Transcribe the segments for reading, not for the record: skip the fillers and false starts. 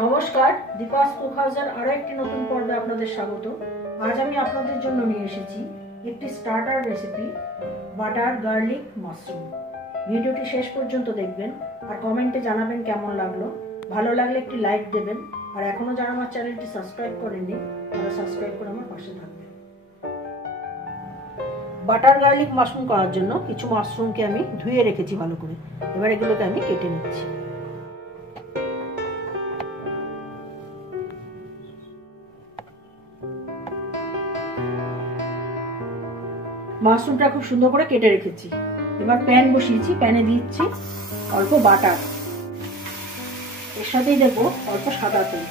নমস্কার, দীপাস কুক হাউসের আরো একটি নতুন পর্বে আপনাদের স্বাগত। আজ আমি আপনাদের জন্য নিয়ে এসেছি একটি starter recipe, butter garlic mushroom. ভিডিওটি শেষ পর্যন্ত দেখবেন আর কমেন্টে জানাবেন কেমন লাগলো। ভালো লাগলে একটি লাইক দেবেন, আর এখনো যারা আমার চ্যানেলটি সাবস্ক্রাইব করেননি তারা সাবস্ক্রাইব করে আমার পাশে থাকবেন। বাটার গার্লিক মাশরুম করার জন্য কিছু মাশরুমকে আমি ধুয়ে রেখেছি ভালো করে। এবার এগুলোকে আমি কেটে নিচ্ছি। মাশরুমটা খুব সুন্দর করে কেটে রেখেছি। এবার প্যান বসিয়েছি, প্যানে দিচ্ছি অল্প বাটার, এর সাথেই দেবো অল্প সাদা তেল।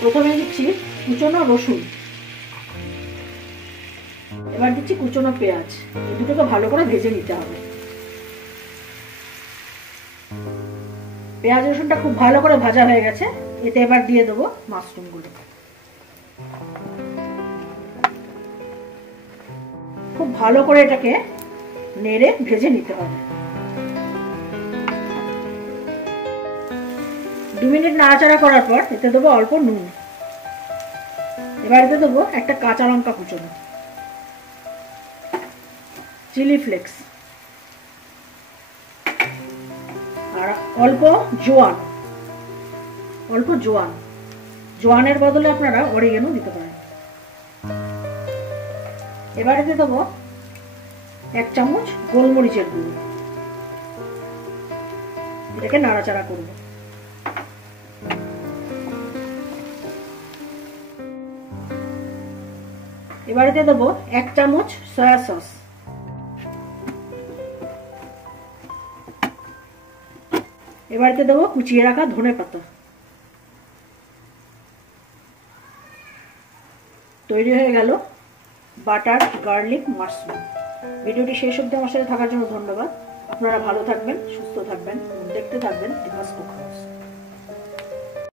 প্রথমে দিচ্ছি কুচনো রসুন, এবার দিচ্ছি কুচনো পেঁয়াজ। এই দুটোকে ভালো করে ভেজে নিতে হবে। পেঁয়াজ রসুনটা খুব ভালো করে ভাজা হয়ে গেছে, এতে এবার দিয়ে দেবো মাশরুমগুলো। খুব ভালো করে এটাকে নেড়ে ভেজে নিতে হবে। 2 মিনিট নাড়াচাড়া করার পর এতে দেবো অল্প নুন। এবার এতে দেবো একটা কাঁচা লঙ্কা কুচনো, চিলি ফ্লেক্স আর অল্প জোয়ান। জোয়ানের বদলে আপনারা অরিগেনো দিতে পারেন। এবার এতে দেবো 1 চামচ গোলমরিচের গুঁড়ো। এটাকে নাড়াচাড়া করব। এবার এতে দেবো 1 চামচ সয়া সস। এবার এতে দেবো কুচিয়ে রাখা ধনেপাতা। তৈরি হয়ে গেল বাটার গার্লিক মাশরুম। ভিডিওটি শেষ অবধি আমার সাথে থাকার জন্য ধন্যবাদ। আপনারা ভালো থাকবেন, সুস্থ থাকবেন, দেখতে থাকবেন দীপাস কুক হাউস।